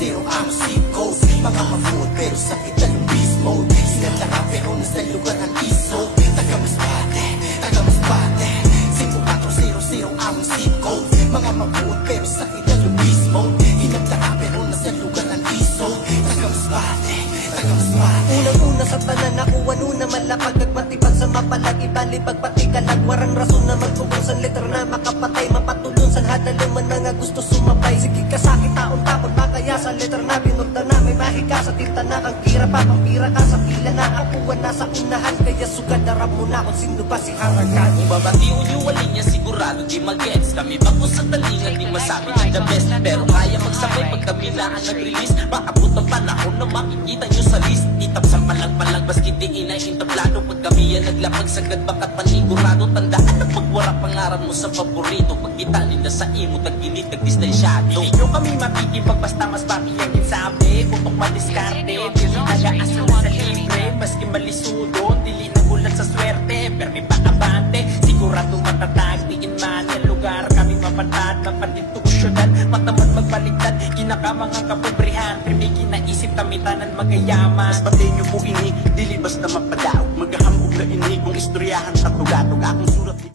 0 ang zip code. Mga mabuot pero sakit na yung beast mode. Sinatara pero nasa lugar ng iso. Taga Masbate, taga Masbate 5400 ang zip code. Mga mabuot pero sakit na yung beast mode. Sinatara pero nasa lugar ng iso. Taga Masbate, taga Masbate. Unang-una sa tanan ako ano na malapag. Nagpatipag sa mapalag, ibalibag pati kalag. Warang rason na magtubong sa letter na makapatay. Mapatulong sa hadaluman mga gusto sumabay. Sige ka sakit taon tapon makaya sa letter na binurda na. May mahika sa tinta na kang kira pa. Pampira ka sa pila na akuan na sa unahan. Kaya sugad darap mo na kung sino ba si Harakan. Babatiun yung walin niya sigurado di mag-gets. Kami bako sa talingan di masabi ng the best. Pero kaya magsabay pag kami na ang nag-release. Maabot ang panahon na makikita nyo sa list. Itap sa palag-palag baski di inaintablado. Pag kami yan naglapag sagad bakat panigurado. Tandaan na pagwara pangarap mo sa paborito. Pagkita nila sa imo tag-init tag-distansyado. Hindi nyo kami makikipag basta mas baki yan insabi. Utok madiskarte, dili nag-aasal sa libre. Maski malisudo, dili nagulat sa swerte. Permi pa abante, sigurado matatag. Diin man yung lugar, kami mapatad. Mapatitusyonal, matamad magbaligtad. Kinaka mga kapobrihan, primigin na isip kami tanan magayaman. Mas pati nyo po ini, dili basta mapadaog. Maghahambog na ini kung istoryahan sa tugatog. Akong sulat